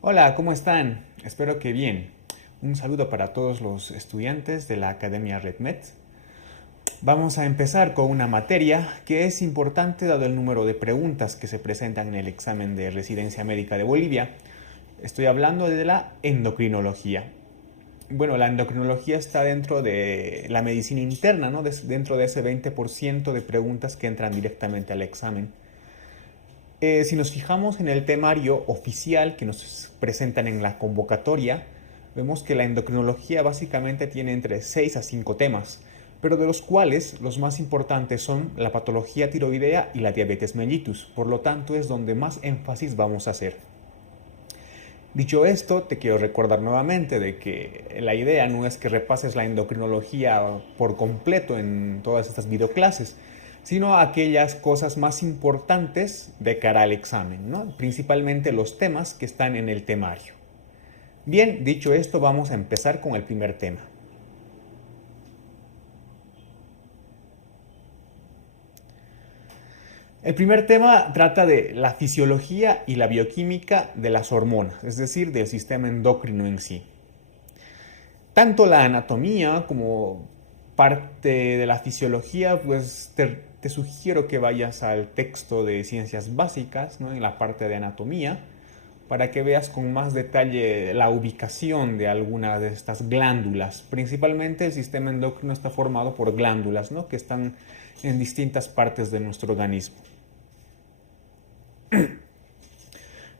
Hola, ¿cómo están? Espero que bien. Un saludo para todos los estudiantes de la Academia RedMed. Vamos a empezar con una materia que es importante dado el número de preguntas que se presentan en el examen de residencia médica de Bolivia. Estoy hablando de la endocrinología. Bueno, la endocrinología está dentro de la medicina interna, ¿no? Dentro de ese 20% de preguntas que entran directamente al examen. Si nos fijamos en el temario oficial que nos presentan en la convocatoria, vemos que la endocrinología básicamente tiene entre 6 a 5 temas, pero de los cuales los más importantes son la patología tiroidea y la diabetes mellitus, por lo tanto es donde más énfasis vamos a hacer. Dicho esto, te quiero recordar nuevamente de que la idea no es que repases la endocrinología por completo en todas estas videoclases, sino aquellas cosas más importantes de cara al examen, ¿no? Principalmente los temas que están en el temario. Bien, dicho esto, vamos a empezar con el primer tema. El primer tema trata de la fisiología y la bioquímica de las hormonas, es decir, del sistema endocrino en sí. Tanto la anatomía como parte de la fisiología, pues te sugiero que vayas al texto de ciencias básicas, ¿no? En la parte de anatomía, para que veas con más detalle la ubicación de algunas de estas glándulas. Principalmente el sistema endocrino está formado por glándulas, ¿no? Que están en distintas partes de nuestro organismo.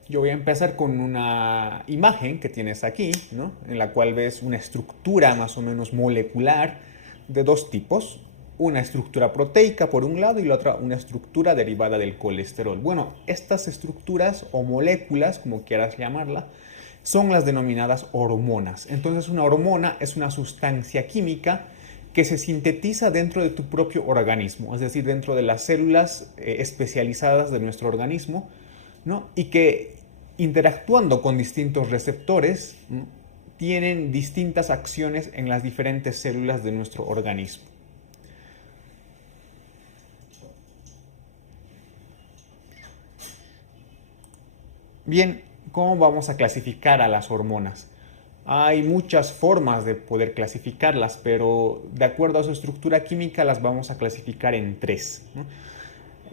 Yo voy a empezar con una imagen que tienes aquí, ¿no? En la cual ves una estructura más o menos molecular de dos tipos. Una estructura proteica por un lado y la otra una estructura derivada del colesterol. Bueno, estas estructuras o moléculas, como quieras llamarla, son las denominadas hormonas. Entonces una hormona es una sustancia química que se sintetiza dentro de tu propio organismo, es decir, dentro de las células especializadas de nuestro organismo, ¿no? Y que interactuando con distintos receptores, ¿no? Tienen distintas acciones en las diferentes células de nuestro organismo. Bien, ¿cómo vamos a clasificar a las hormonas? Hay muchas formas de poder clasificarlas, pero de acuerdo a su estructura química las vamos a clasificar en tres, ¿no?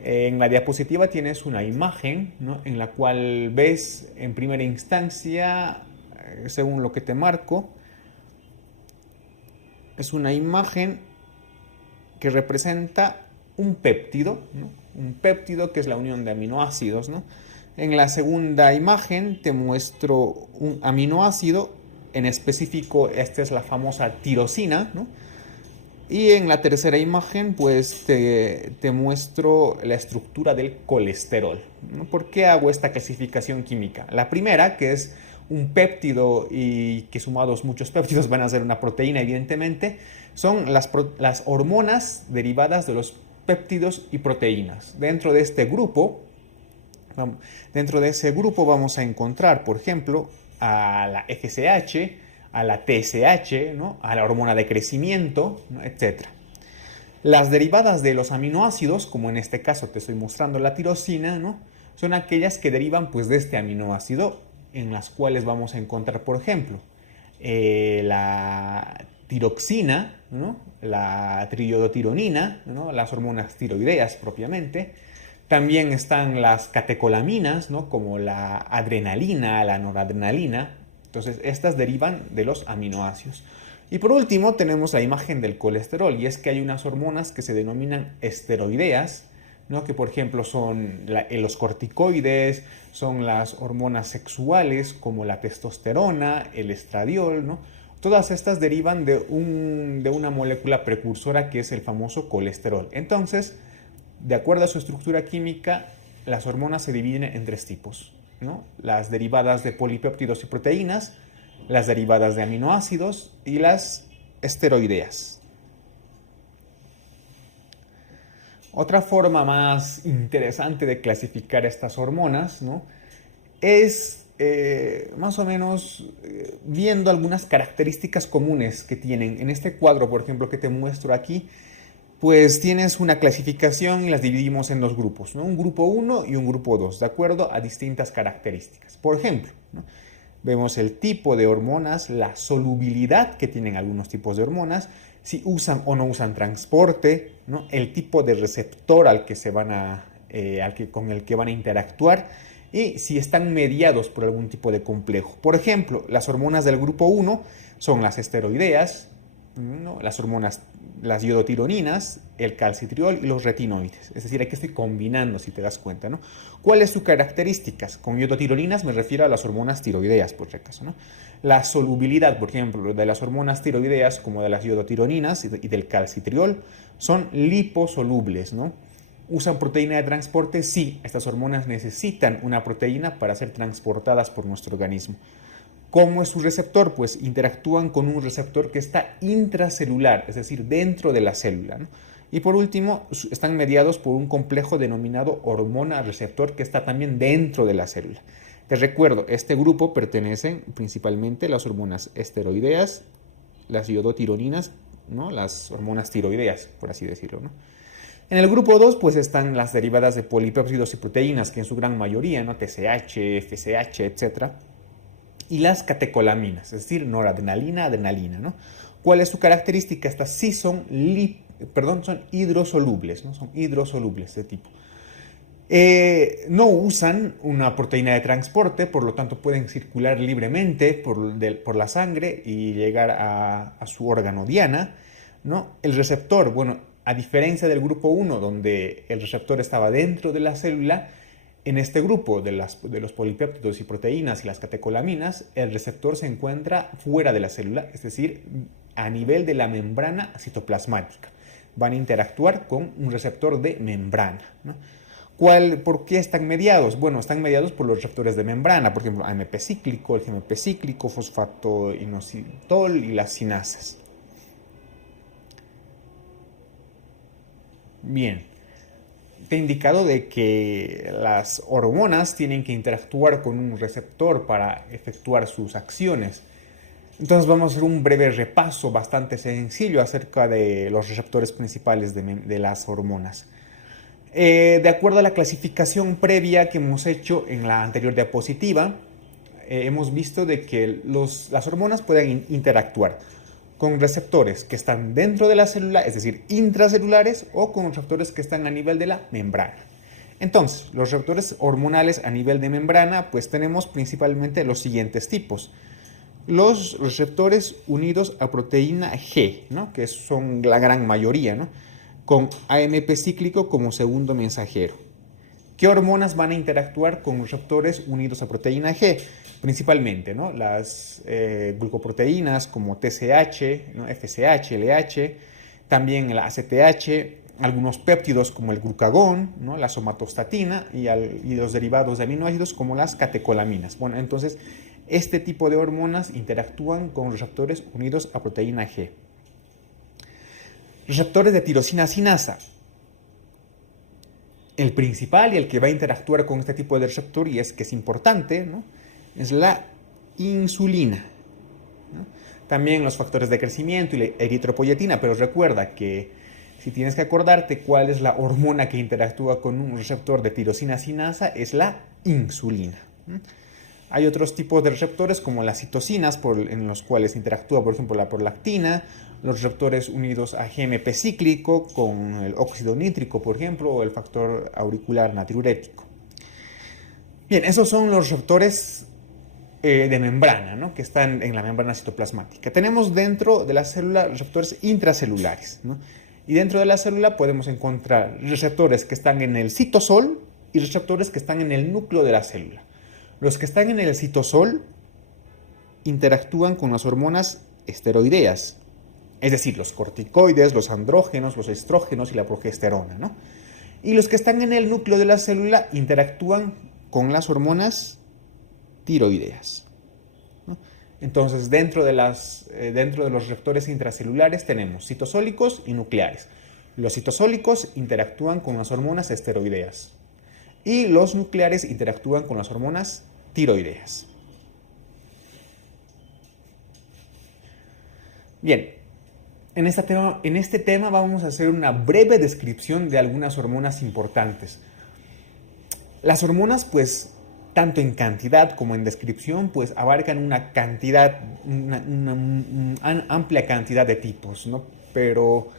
En la diapositiva tienes una imagen, ¿no? En la cual ves en primera instancia, según lo que te marco, es una imagen que representa un péptido, ¿no? Un péptido que es la unión de aminoácidos, ¿no? En la segunda imagen te muestro un aminoácido, en específico esta es la famosa tirosina, ¿no? Y en la tercera imagen, pues te muestro la estructura del colesterol, ¿no? ¿Por qué hago esta clasificación química? La primera, que es un péptido y que sumados muchos péptidos van a ser una proteína, evidentemente, son las hormonas derivadas de los péptidos y proteínas. Dentro de ese grupo vamos a encontrar, por ejemplo, a la FSH, a la TSH, ¿no? A la hormona de crecimiento, ¿no? Etcétera. Las derivadas de los aminoácidos, como en este caso te estoy mostrando la tirosina, ¿no? Son aquellas que derivan pues, de este aminoácido, en las cuales vamos a encontrar, por ejemplo, la tiroxina, ¿no? La triiodotironina, ¿no? Las hormonas tiroideas propiamente. También están las catecolaminas, ¿no? Como la adrenalina, la noradrenalina. Entonces, estas derivan de los aminoácidos. Y por último, tenemos la imagen del colesterol, y es que hay unas hormonas que se denominan esteroideas, ¿no? Que por ejemplo son los corticoides, son las hormonas sexuales como la testosterona, el estradiol, ¿no? Todas estas derivan de una molécula precursora que es el famoso colesterol. Entonces, de acuerdo a su estructura química, las hormonas se dividen en tres tipos, ¿no? Las derivadas de polipéptidos y proteínas, las derivadas de aminoácidos y las esteroideas. Otra forma más interesante de clasificar estas hormonas, ¿no? Es más o menos viendo algunas características comunes que tienen. En este cuadro, por ejemplo, que te muestro aquí, pues tienes una clasificación y las dividimos en dos grupos, ¿no? Un grupo 1 y un grupo 2, de acuerdo a distintas características. Por ejemplo, ¿no? Vemos el tipo de hormonas, la solubilidad que tienen algunos tipos de hormonas, si usan o no usan transporte, ¿no? El tipo de receptor al que con el que van a interactuar y si están mediados por algún tipo de complejo. Por ejemplo, las hormonas del grupo 1 son las esteroideas, ¿no? Las hormonas, las iodotironinas, el calcitriol y los retinoides. Es decir, aquí estoy combinando, si te das cuenta, ¿no? ¿Cuáles son sus características? Con iodotironinas me refiero a las hormonas tiroideas, por si acaso, ¿no? La solubilidad, por ejemplo, de las hormonas tiroideas, como de las iodotironinas y del calcitriol, son liposolubles, ¿no? ¿Usan proteína de transporte? Sí, estas hormonas necesitan una proteína para ser transportadas por nuestro organismo. ¿Cómo es su receptor? Pues interactúan con un receptor que está intracelular, es decir, dentro de la célula, ¿no? Y por último, están mediados por un complejo denominado hormona receptor que está también dentro de la célula. Te recuerdo, este grupo pertenecen principalmente las hormonas esteroideas, las iodotironinas, ¿no? Las hormonas tiroideas, por así decirlo, ¿no? En el grupo 2 pues están las derivadas de polipéptidos y proteínas, que en su gran mayoría, ¿no? TSH, FSH, etc. Y las catecolaminas, es decir, noradrenalina, adrenalina, ¿no? ¿Cuál es su característica? Estas sí son hidrosolubles, ¿no? Son hidrosolubles de tipo. No usan una proteína de transporte, por lo tanto pueden circular libremente por la sangre y llegar a su órgano diana, ¿no? El receptor, bueno, a diferencia del grupo 1, donde el receptor estaba dentro de la célula, en este grupo de los polipéptidos y proteínas y las catecolaminas, el receptor se encuentra fuera de la célula, es decir, a nivel de la membrana citoplasmática. Van a interactuar con un receptor de membrana, ¿no? ¿Por qué están mediados? Bueno, están mediados por los receptores de membrana, por ejemplo, AMP cíclico, el GMP cíclico, fosfato inositol y las sinasas. Bien, te he indicado de que las hormonas tienen que interactuar con un receptor para efectuar sus acciones. Entonces vamos a hacer un breve repaso bastante sencillo acerca de los receptores principales de las hormonas. De acuerdo a la clasificación previa que hemos hecho en la anterior diapositiva, hemos visto de que las hormonas pueden interactuar con receptores que están dentro de la célula, es decir, intracelulares, o con receptores que están a nivel de la membrana. Entonces, los receptores hormonales a nivel de membrana, pues tenemos principalmente los siguientes tipos. Los receptores unidos a proteína G, ¿no? Que son la gran mayoría, ¿no? Con AMP cíclico como segundo mensajero. ¿Qué hormonas van a interactuar con receptores unidos a proteína G? Principalmente, ¿no? Las glucoproteínas como TSH, ¿no? FSH, LH, también la ACTH, algunos péptidos como el glucagón, ¿no? La somatostatina y los derivados de aminoácidos como las catecolaminas. Bueno, entonces este tipo de hormonas interactúan con receptores unidos a proteína G. Receptores de tirosina sinasa. El principal y el que va a interactuar con este tipo de receptor, y es que es importante, ¿no? Es la insulina, ¿no? También los factores de crecimiento y la eritropoyetina, pero recuerda que si tienes que acordarte cuál es la hormona que interactúa con un receptor de tirosina sinasa, es la insulina, ¿no? Hay otros tipos de receptores como las citocinas en los cuales interactúa, por ejemplo, la prolactina, los receptores unidos a GMP cíclico con el óxido nítrico, por ejemplo, o el factor auricular natriurético. Bien, esos son los receptores de membrana, ¿no? Que están en la membrana citoplasmática. Tenemos dentro de la célula receptores intracelulares, ¿no? Y dentro de la célula podemos encontrar receptores que están en el citosol y receptores que están en el núcleo de la célula. Los que están en el citosol interactúan con las hormonas esteroideas, es decir, los corticoides, los andrógenos, los estrógenos y la progesterona, ¿no? Y los que están en el núcleo de la célula interactúan con las hormonas tiroideas, ¿no? Entonces, dentro de los receptores intracelulares tenemos citosólicos y nucleares. Los citosólicos interactúan con las hormonas esteroideas y los nucleares interactúan con las hormonas tiroideas. Bien, en este tema vamos a hacer una breve descripción de algunas hormonas importantes. Las hormonas, pues, tanto en cantidad como en descripción, pues abarcan una cantidad, amplia cantidad de tipos, ¿no? Pero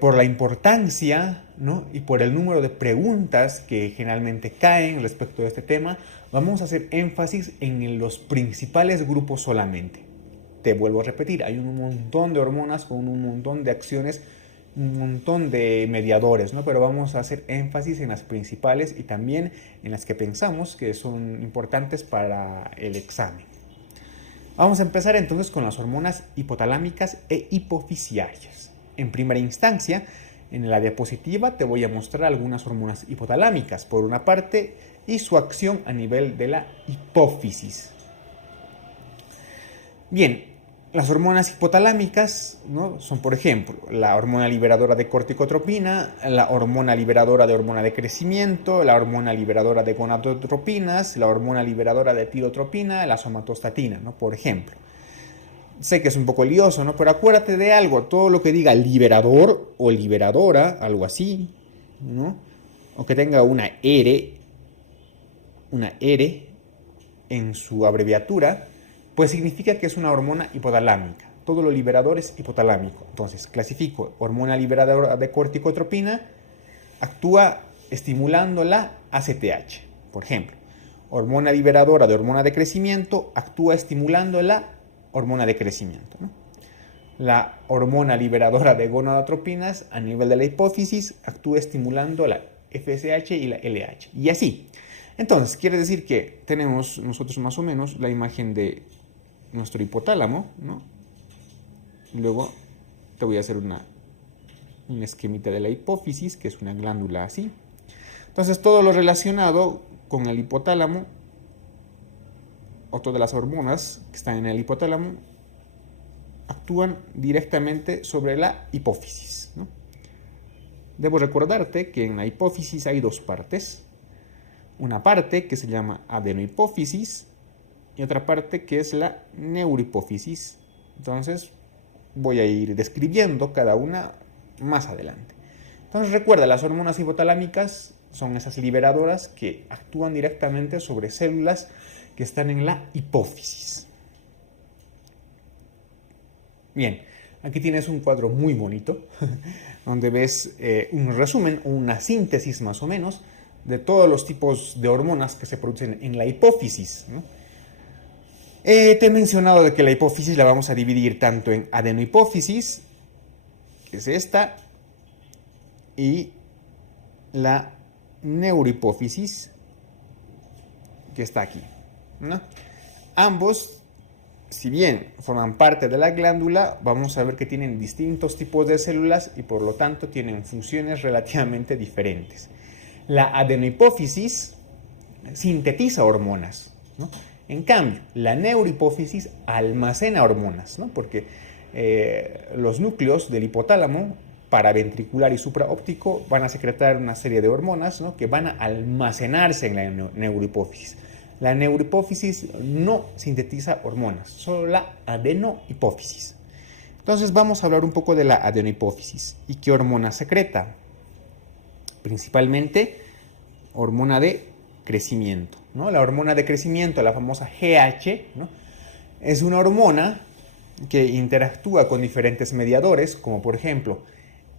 por la importancia, ¿no? Y por el número de preguntas que generalmente caen respecto a este tema, vamos a hacer énfasis en los principales grupos solamente. Te vuelvo a repetir, hay un montón de hormonas con un montón de acciones, un montón de mediadores, ¿no? Pero vamos a hacer énfasis en las principales y también en las que pensamos que son importantes para el examen. Vamos a empezar entonces con las hormonas hipotalámicas e hipofisiarias. En primera instancia, en la diapositiva te voy a mostrar algunas hormonas hipotalámicas, por una parte, y su acción a nivel de la hipófisis. Bien, las hormonas hipotalámicas, ¿no? Son, por ejemplo, la hormona liberadora de corticotropina, la hormona liberadora de hormona de crecimiento, la hormona liberadora de gonadotropinas, la hormona liberadora de tirotropina, la somatostatina, ¿no? Por ejemplo. Sé que es un poco lioso, ¿no? Pero acuérdate de algo, todo lo que diga liberador o liberadora, algo así, ¿no? O que tenga una R en su abreviatura, pues significa que es una hormona hipotalámica. Todo lo liberador es hipotalámico. Entonces, clasifico hormona liberadora de corticotropina, actúa estimulando la ACTH, por ejemplo. Hormona liberadora de hormona de crecimiento, actúa estimulando la hormona de crecimiento, ¿no? La hormona liberadora de gonadotropinas a nivel de la hipófisis actúa estimulando la FSH y la LH. Y así. Entonces, quiere decir que tenemos nosotros más o menos la imagen de nuestro hipotálamo, ¿no? Luego te voy a hacer un esquemita de la hipófisis, que es una glándula así. Entonces, todo lo relacionado con el hipotálamo, o todas las hormonas que están en el hipotálamo, actúan directamente sobre la hipófisis, ¿no? Debo recordarte que en la hipófisis hay dos partes. Una parte que se llama adenohipófisis y otra parte que es la neurohipófisis. Entonces voy a ir describiendo cada una más adelante. Entonces recuerda, las hormonas hipotalámicas son esas liberadoras que actúan directamente sobre células que están en la hipófisis. Bien, aquí tienes un cuadro muy bonito donde ves un resumen o una síntesis más o menos de todos los tipos de hormonas que se producen en la hipófisis, ¿no? Te he mencionado de que la hipófisis la vamos a dividir tanto en adenohipófisis, que es esta, y la neurohipófisis, que está aquí, ¿no? Ambos, si bien forman parte de la glándula, vamos a ver que tienen distintos tipos de células y por lo tanto tienen funciones relativamente diferentes. La adenohipófisis sintetiza hormonas, ¿no? En cambio, la neurohipófisis almacena hormonas, ¿no? Porque los núcleos del hipotálamo paraventricular y supraóptico van a secretar una serie de hormonas, ¿no? Que van a almacenarse en la neurohipófisis. La neurohipófisis no sintetiza hormonas, solo la adenohipófisis. Entonces vamos a hablar un poco de la adenohipófisis y qué hormona secreta. Principalmente hormona de crecimiento, ¿no? La hormona de crecimiento, la famosa GH, ¿no? Es una hormona que interactúa con diferentes mediadores, como por ejemplo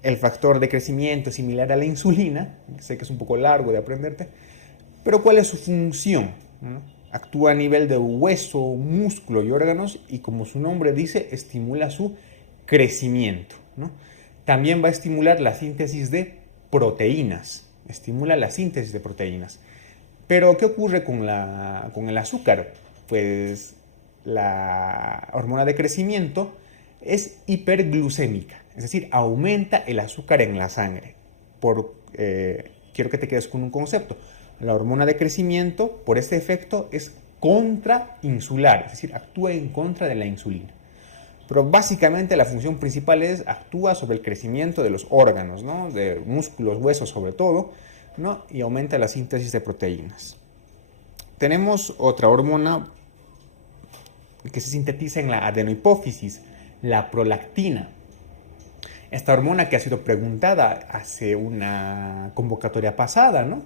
el factor de crecimiento similar a la insulina. Sé que es un poco largo de aprenderte, pero ¿cuál es su función? ¿No? Actúa a nivel de hueso, músculo y órganos y, como su nombre dice, estimula su crecimiento, ¿no? También va a estimular la síntesis de proteínas, estimula la síntesis de proteínas. Pero ¿qué ocurre con el azúcar? Pues la hormona de crecimiento es hiperglucémica, es decir, aumenta el azúcar en la sangre. Quiero que te quedes con un concepto. La hormona de crecimiento, por este efecto, es contrainsular, es decir, actúa en contra de la insulina. Pero básicamente la función principal es actúa sobre el crecimiento de los órganos, ¿no? De músculos, huesos sobre todo, ¿no? Y aumenta la síntesis de proteínas. Tenemos otra hormona que se sintetiza en la adenohipófisis, la prolactina. Esta hormona que ha sido preguntada hace una convocatoria pasada, ¿no?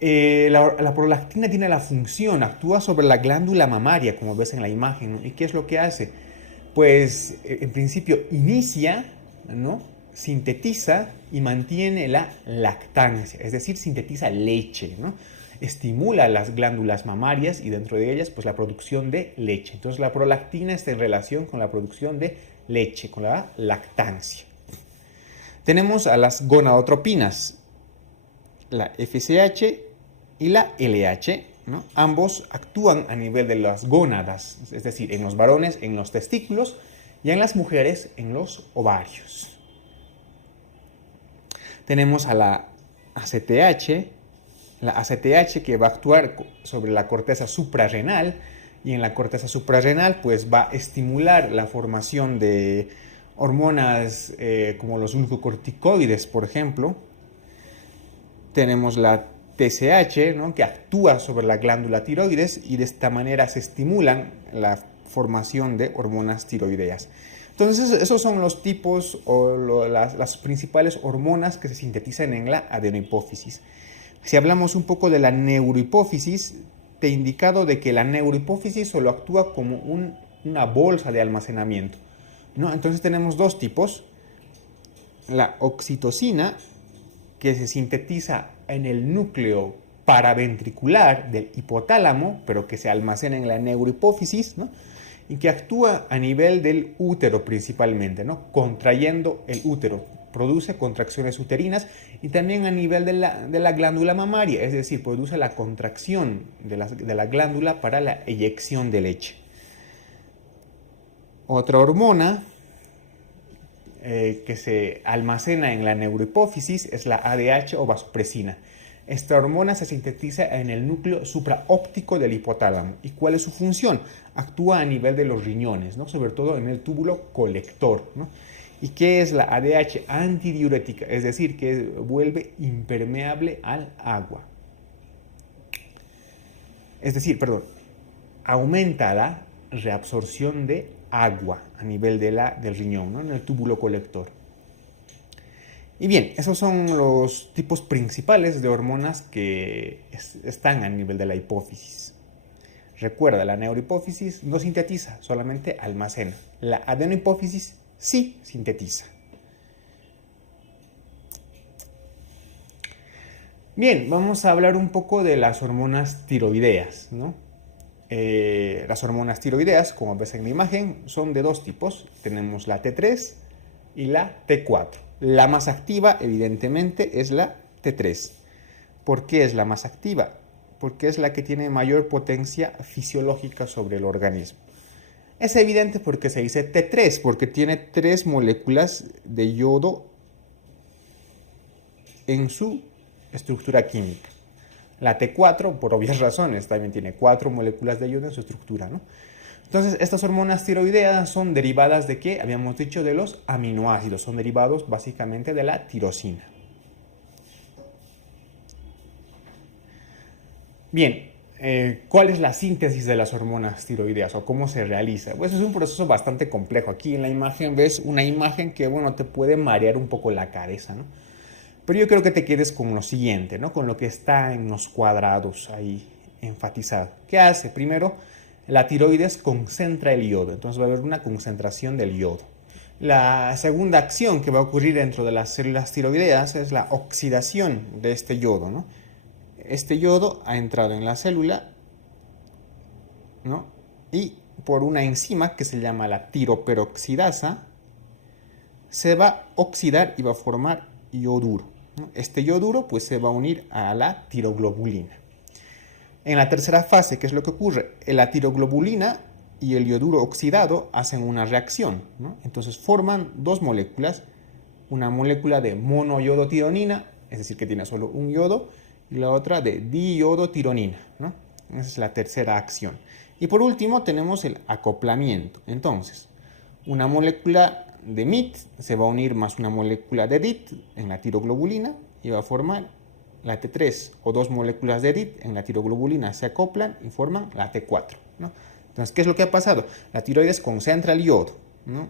La prolactina tiene la función, actúa sobre la glándula mamaria, como ves en la imagen, ¿no? ¿Y qué es lo que hace? Pues en principio inicia, ¿no? Sintetiza y mantiene la lactancia, es decir, sintetiza leche, ¿no? Estimula las glándulas mamarias y dentro de ellas pues la producción de leche. Entonces la prolactina está en relación con la producción de leche, con la lactancia. Tenemos a las gonadotropinas, la FSH y la LH, ¿no? Ambos actúan a nivel de las gónadas, es decir, en los varones en los testículos y en las mujeres en los ovarios. Tenemos a la ACTH que va a actuar sobre la corteza suprarrenal y en la corteza suprarrenal pues va a estimular la formación de hormonas como los glucocorticoides, por ejemplo. Tenemos la TSH, ¿no? Que actúa sobre la glándula tiroides y de esta manera se estimulan la formación de hormonas tiroideas. Entonces, esos son los tipos o las principales hormonas que se sintetizan en la adenohipófisis. Si hablamos un poco de la neurohipófisis, te he indicado de que la neurohipófisis solo actúa como una bolsa de almacenamiento, ¿no? Entonces tenemos dos tipos, la oxitocina, que se sintetiza en el núcleo paraventricular del hipotálamo, pero que se almacena en la neurohipófisis, ¿no? Y que actúa a nivel del útero principalmente, ¿no? Contrayendo el útero, produce contracciones uterinas y también a nivel de la glándula mamaria, es decir, produce la contracción de la glándula para la eyección de leche. Otra hormona que se almacena en la neurohipófisis es la ADH o vasopresina. Esta hormona se sintetiza en el núcleo supraóptico del hipotálamo. ¿Y cuál es su función? Actúa a nivel de los riñones, ¿no? Sobre todo en el túbulo colector, ¿no? ¿Y qué es la ADH? Antidiurética, es decir, que vuelve impermeable al agua. Es decir, perdón, aumenta la reabsorción de agua a nivel del riñón, ¿no? En el túbulo colector. Y bien, esos son los tipos principales de hormonas que están a nivel de la hipófisis. Recuerda, la neurohipófisis no sintetiza, solamente almacena. La adenohipófisis sí sintetiza. Bien, vamos a hablar un poco de las hormonas tiroideas, ¿no? Las hormonas tiroideas, como ves en la imagen, son de dos tipos. Tenemos la T3 y la T4. La más activa, evidentemente, es la T3. ¿Por qué es la más activa? Porque es la que tiene mayor potencia fisiológica sobre el organismo. Es evidente porque se dice T3, porque tiene 3 moléculas de yodo en su estructura química. La T4, por obvias razones, también tiene 4 moléculas de yodo en su estructura, ¿no? Entonces, estas hormonas tiroideas son derivadas de ¿qué? Habíamos dicho de los aminoácidos, son derivados básicamente de la tirosina. Bien, ¿cuál es la síntesis de las hormonas tiroideas o cómo se realiza? Pues es un proceso bastante complejo. Aquí en la imagen ves una imagen que, bueno, te puede marear un poco la cabeza, ¿no? Pero yo creo que te quedes con lo siguiente, ¿no? Con lo que está en los cuadrados ahí enfatizado. ¿Qué hace? Primero, la tiroides concentra el yodo, entonces va a haber una concentración del yodo. La segunda acción que va a ocurrir dentro de las células tiroideas es la oxidación de este yodo, ¿no? Este yodo ha entrado en la célula, ¿no? Y por una enzima que se llama la tiroperoxidasa, se va a oxidar y va a formar yoduro, ¿no? Este yoduro pues se va a unir a la tiroglobulina. En la tercera fase, ¿qué es lo que ocurre? La tiroglobulina y el yoduro oxidado hacen una reacción, ¿no? Entonces forman dos moléculas, una molécula de monoyodotironina, es decir, que tiene solo un yodo, y la otra de diyodotironina, ¿no? Esa es la tercera acción. Y por último tenemos el acoplamiento. Entonces, una molécula de MIT se va a unir más una molécula de DIT en la tiroglobulina y va a formar la T3, o dos moléculas de DIT en la tiroglobulina se acoplan y forman la T4, ¿no? Entonces, ¿qué es lo que ha pasado? La tiroides concentra el yodo, ¿no?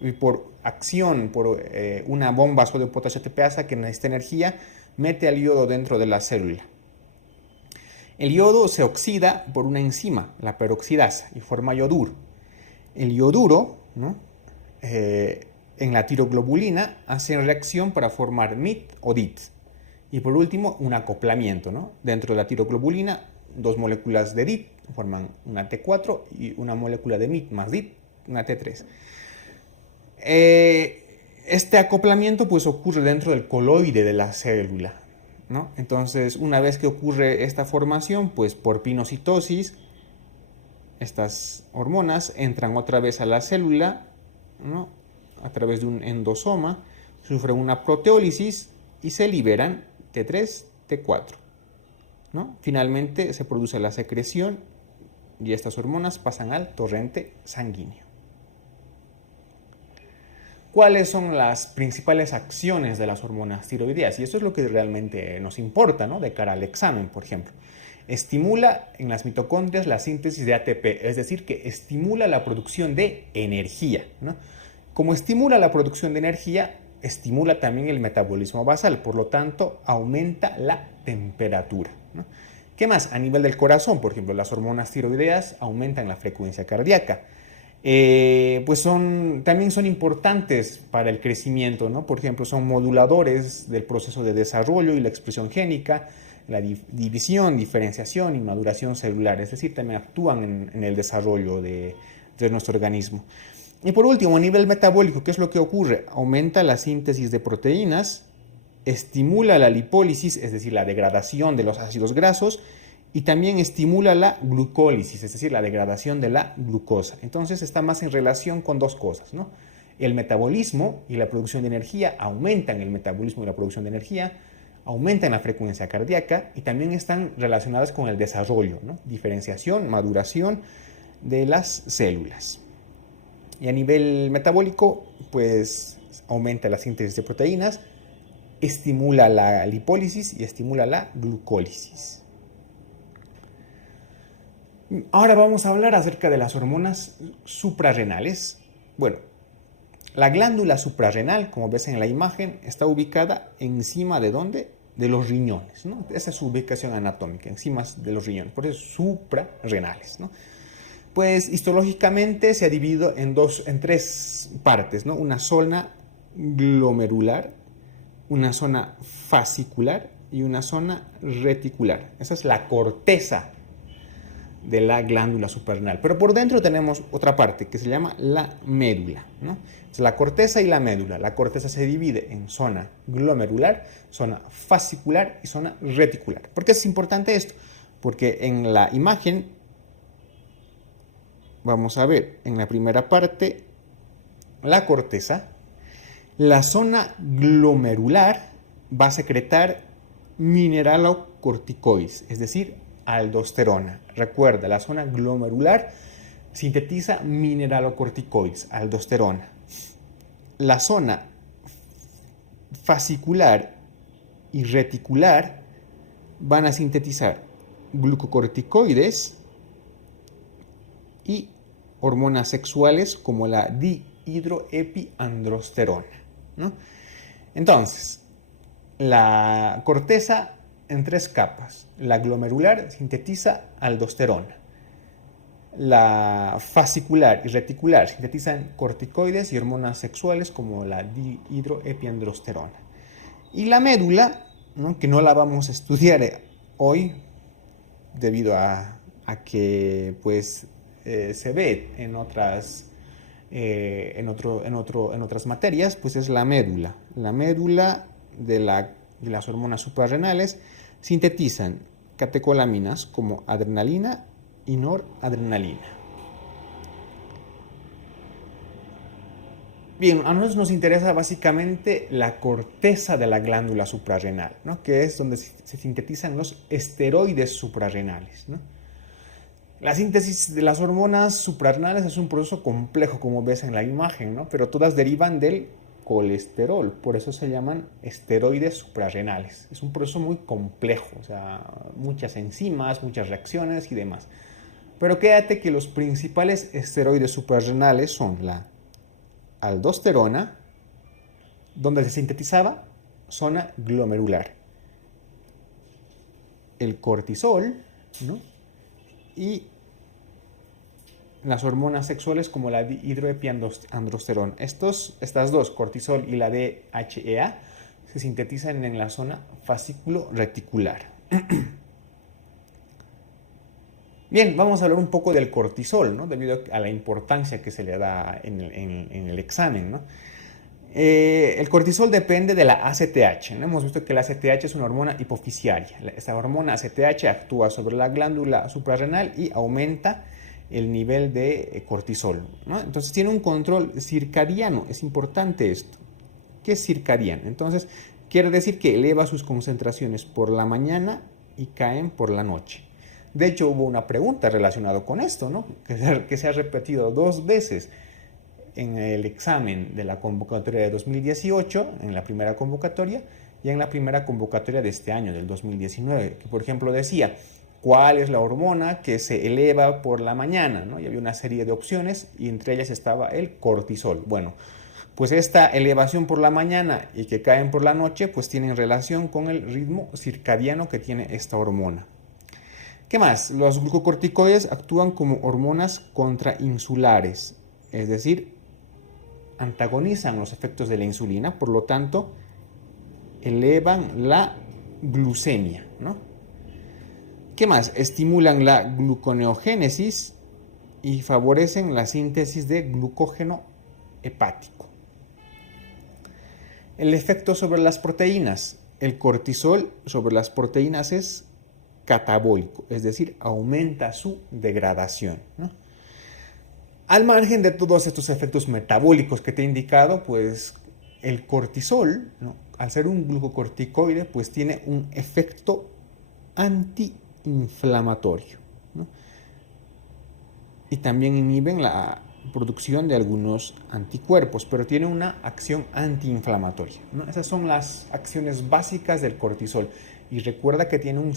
Y por acción, por una bomba sodio potasio ATPasa que necesita energía, mete al yodo dentro de la célula, El yodo se oxida por una enzima, la peroxidasa, y forma yoduro. El yoduro, ¿no? En la tiroglobulina hace reacción para formar MIT o DIT. Y por último, un acoplamiento, ¿no? Dentro de la tiroglobulina, dos moléculas de DIT forman una T4 y una molécula de MIT más DIT, una T3. Este acoplamiento pues ocurre dentro del coloide de la célula, ¿no? Entonces, una vez que ocurre esta formación, pues por pinocitosis, estas hormonas entran otra vez a la célula, ¿no? A través de un endosoma, sufren una proteólisis y se liberan T3, T4, ¿no? Finalmente se produce la secreción y estas hormonas pasan al torrente sanguíneo. ¿Cuáles son las principales acciones de las hormonas tiroideas? Y eso es lo que realmente nos importa, ¿no? De cara al examen, por ejemplo. Estimula en las mitocondrias la síntesis de ATP, es decir, que estimula la producción de energía, ¿no? Como estimula la producción de energía, estimula también el metabolismo basal, por lo tanto, aumenta la temperatura, ¿no? ¿Qué más? A nivel del corazón, por ejemplo, las hormonas tiroideas aumentan la frecuencia cardíaca. Pues también son importantes para el crecimiento, ¿no? Por ejemplo, son moduladores del proceso de desarrollo y la expresión génica, la división, diferenciación y maduración celular, es decir, también actúan en el desarrollo de nuestro organismo. Y por último, a nivel metabólico, ¿qué es lo que ocurre? Aumenta la síntesis de proteínas, estimula la lipólisis, es decir, la degradación de los ácidos grasos, y también estimula la glucólisis, es decir, la degradación de la glucosa. Entonces está más en relación con dos cosas, ¿no? El metabolismo y la producción de energía aumentan el metabolismo y la producción de energía, aumentan la frecuencia cardíaca y también están relacionadas con el desarrollo, ¿no? Diferenciación, maduración de las células. Y a nivel metabólico, pues aumenta la síntesis de proteínas, estimula la lipólisis y estimula la glucólisis. Ahora vamos a hablar acerca de las hormonas suprarrenales. Bueno, la glándula suprarrenal, como ves en la imagen, está ubicada encima de ¿dónde? De los riñones, ¿no? Esa es su ubicación anatómica, encima de los riñones, por eso suprarrenales, ¿no? Pues histológicamente se ha dividido en tres partes, ¿no? Una zona glomerular, una zona fascicular y una zona reticular. Esa es la corteza de la glándula suprarrenal. Pero por dentro tenemos otra parte que se llama la médula, ¿no? Es la corteza y la médula. La corteza se divide en zona glomerular, zona fascicular y zona reticular. ¿Por qué es importante esto? Porque en la imagen vamos a ver en la primera parte la corteza. La zona glomerular va a secretar mineralocorticoides, es decir, aldosterona. Recuerda, la zona glomerular sintetiza mineralocorticoides, aldosterona. La zona fascicular y reticular van a sintetizar glucocorticoides y hormonas sexuales como la dihidroepiandrosterona, ¿no? Entonces, la corteza en tres capas. La glomerular sintetiza aldosterona. La fascicular y reticular sintetizan corticoides y hormonas sexuales como la dihidroepiandrosterona. Y la médula, ¿no? Que no la vamos a estudiar hoy debido a que pues, se ve en otras materias, pues es la médula. La médula de las hormonas suprarrenales sintetizan catecolaminas como adrenalina y noradrenalina. Bien, a nosotros nos interesa básicamente la corteza de la glándula suprarrenal, ¿no? Que es donde se sintetizan los esteroides suprarrenales, ¿no? La síntesis de las hormonas suprarrenales es un proceso complejo, como ves en la imagen, ¿no? Pero todas derivan del colesterol, por eso se llaman esteroides suprarrenales. Es un proceso muy complejo, o sea, muchas enzimas, muchas reacciones y demás. Pero quédate que los principales esteroides suprarrenales son la aldosterona, donde se sintetizaba zona glomerular, el cortisol, ¿no? Y las hormonas sexuales como la dihidroepiandrosterona. Estas dos, cortisol y la DHEA, se sintetizan en la zona fascículo reticular. Bien, vamos a hablar un poco del cortisol, ¿no? Debido a la importancia que se le da en el examen, ¿no? El cortisol depende de la ACTH, ¿no? Hemos visto que la ACTH es una hormona hipofisiaria. Esta hormona ACTH actúa sobre la glándula suprarrenal y aumenta el nivel de cortisol, ¿no? Entonces tiene un control circadiano, es importante esto. ¿Qué es circadiano? Entonces quiere decir que eleva sus concentraciones por la mañana y caen por la noche. De hecho, hubo una pregunta relacionada con esto, ¿no? que se ha repetido 2 veces en el examen de la convocatoria de 2018, en la primera convocatoria, y en la primera convocatoria de este año, del 2019, que por ejemplo decía, ¿cuál es la hormona que se eleva por la mañana? ¿No? Y había una serie de opciones y entre ellas estaba el cortisol. Bueno, pues esta elevación por la mañana y que caen por la noche, pues tienen relación con el ritmo circadiano que tiene esta hormona. ¿Qué más? Los glucocorticoides actúan como hormonas contrainsulares, es decir, antagonizan los efectos de la insulina, por lo tanto, elevan la glucemia, ¿no? ¿Qué más? Estimulan la gluconeogénesis y favorecen la síntesis de glucógeno hepático. El efecto sobre las proteínas. El cortisol sobre las proteínas es catabólico, es decir, aumenta su degradación, ¿no? Al margen de todos estos efectos metabólicos que te he indicado, pues el cortisol, ¿no? Al ser un glucocorticoide, pues tiene un efecto antiinflamatorio, ¿no? Y también inhiben la producción de algunos anticuerpos, pero tiene una acción antiinflamatoria, ¿no? Esas son las acciones básicas del cortisol. Y recuerda que tiene un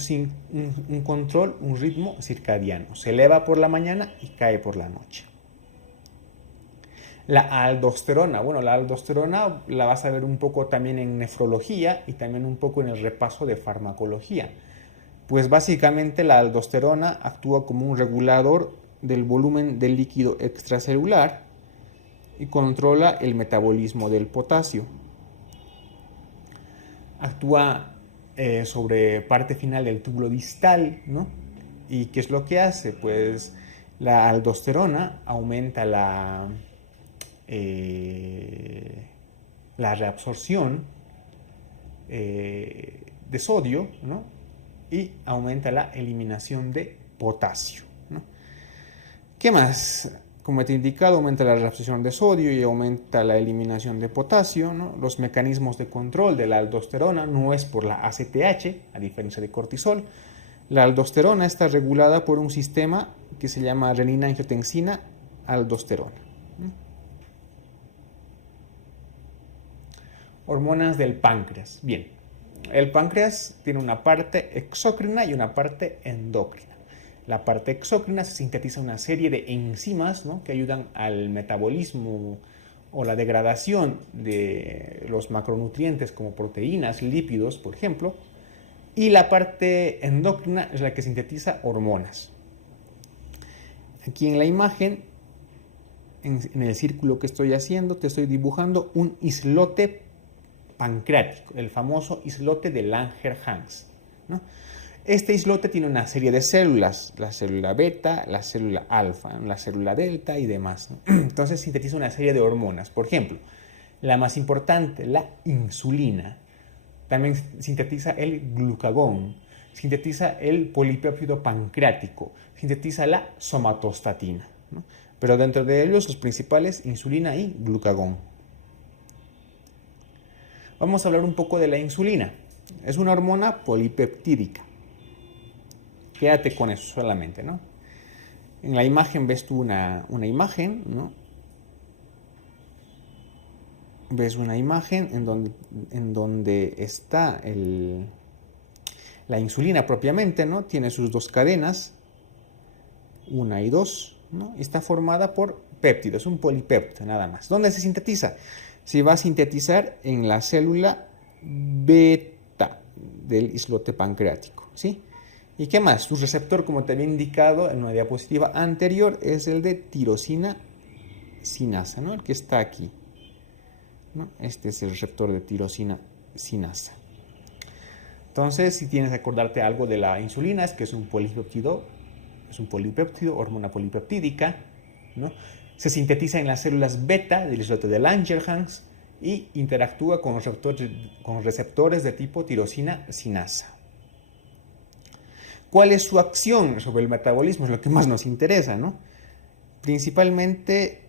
control, un ritmo circadiano. Se eleva por la mañana y cae por la noche. La aldosterona. Bueno, la aldosterona la vas a ver un poco también en nefrología y también un poco en el repaso de farmacología. Pues básicamente la aldosterona actúa como un regulador del volumen del líquido extracelular y controla el metabolismo del potasio. Actúa sobre parte final del túbulo distal, ¿no? ¿Y qué es lo que hace? Pues la aldosterona aumenta la reabsorción de sodio, ¿no? Y aumenta la eliminación de potasio, ¿no? ¿Qué más? Como te he indicado, aumenta la reabsorción de sodio y aumenta la eliminación de potasio, ¿no? Los mecanismos de control de la aldosterona no es por la ACTH, a diferencia de cortisol. La aldosterona está regulada por un sistema que se llama renina-angiotensina-aldosterona. Hormonas del páncreas. Bien, el páncreas tiene una parte exócrina y una parte endócrina. La parte exócrina se sintetiza una serie de enzimas, ¿no? Que ayudan al metabolismo o la degradación de los macronutrientes como proteínas, lípidos, por ejemplo. Y la parte endocrina es la que sintetiza hormonas. Aquí en la imagen, en el círculo que estoy haciendo, te estoy dibujando un islote pancreático, el famoso islote de Langerhans, ¿no? Este islote tiene una serie de células, la célula beta, la célula alfa, la célula delta y demás, ¿no? Entonces sintetiza una serie de hormonas. Por ejemplo, la más importante, la insulina. También sintetiza el glucagón, sintetiza el polipéptido pancreático, sintetiza la somatostatina, ¿no? Pero dentro de ellos los principales, insulina y glucagón. Vamos a hablar un poco de la insulina. Es una hormona polipeptídica. Quédate con eso solamente, ¿no? En la imagen ves tú una imagen, ¿no? Ves una imagen en donde está la insulina propiamente, ¿no? Tiene sus 2 cadenas, 1 y 2, ¿no? Y está formada por péptidos, un polipéptido nada más. ¿Dónde se sintetiza? Se va a sintetizar en la célula beta del islote pancreático, ¿sí? ¿Y qué más? Su receptor, como te había indicado en una diapositiva anterior, es el de tirosina sinasa, ¿no? El que está aquí, ¿no? Este es el receptor de tirosina sinasa. Entonces, si tienes que acordarte algo de la insulina, es que es un polipéptido, hormona polipeptídica, ¿no? Se sintetiza en las células beta del islote de Langerhans y interactúa con receptores de tipo tirosina sinasa. ¿Cuál es su acción sobre el metabolismo? Es lo que más nos interesa, ¿no? Principalmente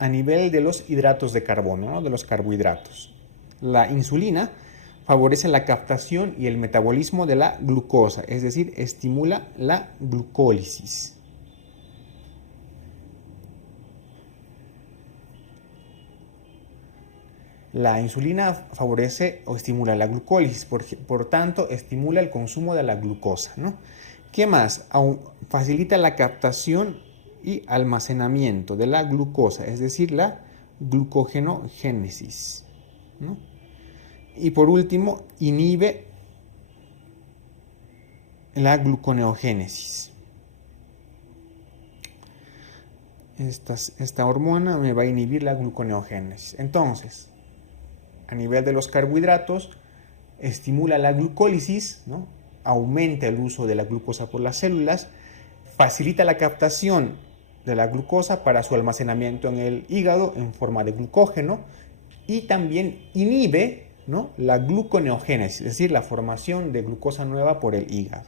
a nivel de los hidratos de carbono, ¿no? De los carbohidratos. La insulina favorece la captación y el metabolismo de la glucosa, es decir, estimula la glucólisis. La insulina favorece o estimula la glucólisis, por tanto, estimula el consumo de la glucosa, ¿no? ¿Qué más? Facilita la captación y almacenamiento de la glucosa, es decir, la glucogenogénesis, ¿no? Y por último, inhibe la gluconeogénesis. Esta hormona me va a inhibir la gluconeogénesis. Entonces, a nivel de los carbohidratos, estimula la glucólisis, ¿no? Aumenta el uso de la glucosa por las células, facilita la captación de la glucosa para su almacenamiento en el hígado en forma de glucógeno y también inhibe, ¿no? La gluconeogénesis, es decir, la formación de glucosa nueva por el hígado.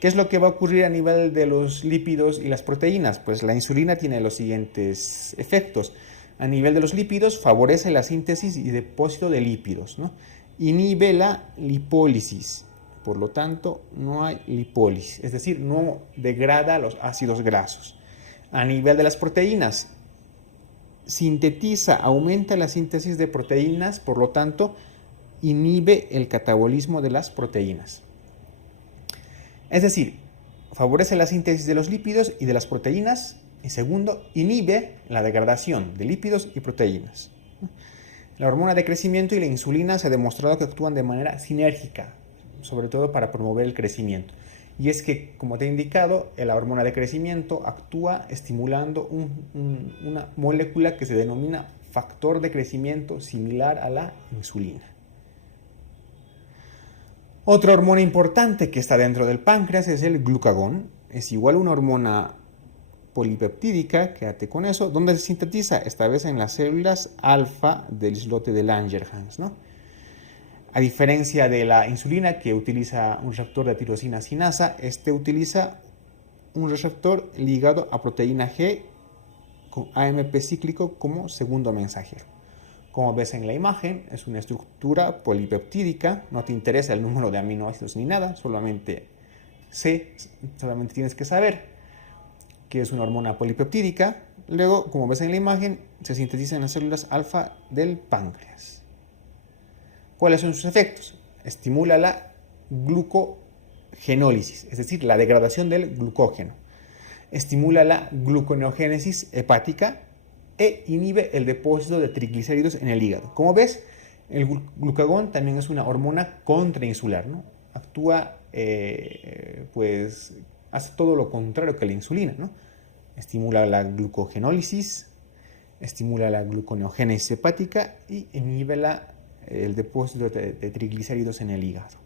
¿Qué es lo que va a ocurrir a nivel de los lípidos y las proteínas? Pues la insulina tiene los siguientes efectos. A nivel de los lípidos, favorece la síntesis y depósito de lípidos, ¿no? Inhibe la lipólisis, por lo tanto, no hay lipólisis, es decir, no degrada los ácidos grasos. A nivel de las proteínas, sintetiza, aumenta la síntesis de proteínas, por lo tanto, inhibe el catabolismo de las proteínas. Es decir, favorece la síntesis de los lípidos y de las proteínas. Y segundo, inhibe la degradación de lípidos y proteínas. La hormona de crecimiento y la insulina se ha demostrado que actúan de manera sinérgica, sobre todo para promover el crecimiento. Y es que, como te he indicado, la hormona de crecimiento actúa estimulando una molécula que se denomina factor de crecimiento similar a la insulina. Otra hormona importante que está dentro del páncreas es el glucagón. Es igual a una hormona polipeptídica, quédate con eso, donde se sintetiza esta vez en las células alfa del islote de Langerhans, ¿no? A diferencia de la insulina, que utiliza un receptor de tirosina sinasa, este utiliza un receptor ligado a proteína G con AMP cíclico como segundo mensajero. Como ves en la imagen, es una estructura polipeptídica, no te interesa el número de aminoácidos ni nada, solamente tienes que saber que es una hormona polipeptídica. Luego, como ves en la imagen, se sintetiza en las células alfa del páncreas. ¿Cuáles son sus efectos? Estimula la glucogenólisis, es decir, la degradación del glucógeno. Estimula la gluconeogénesis hepática e inhibe el depósito de triglicéridos en el hígado. Como ves, el glucagón también es una hormona contrainsular, ¿no? Actúa, pues, hace todo lo contrario que la insulina, ¿no? Estimula la glucogenólisis, estimula la gluconeogénesis hepática y inhibe el depósito de triglicéridos en el hígado.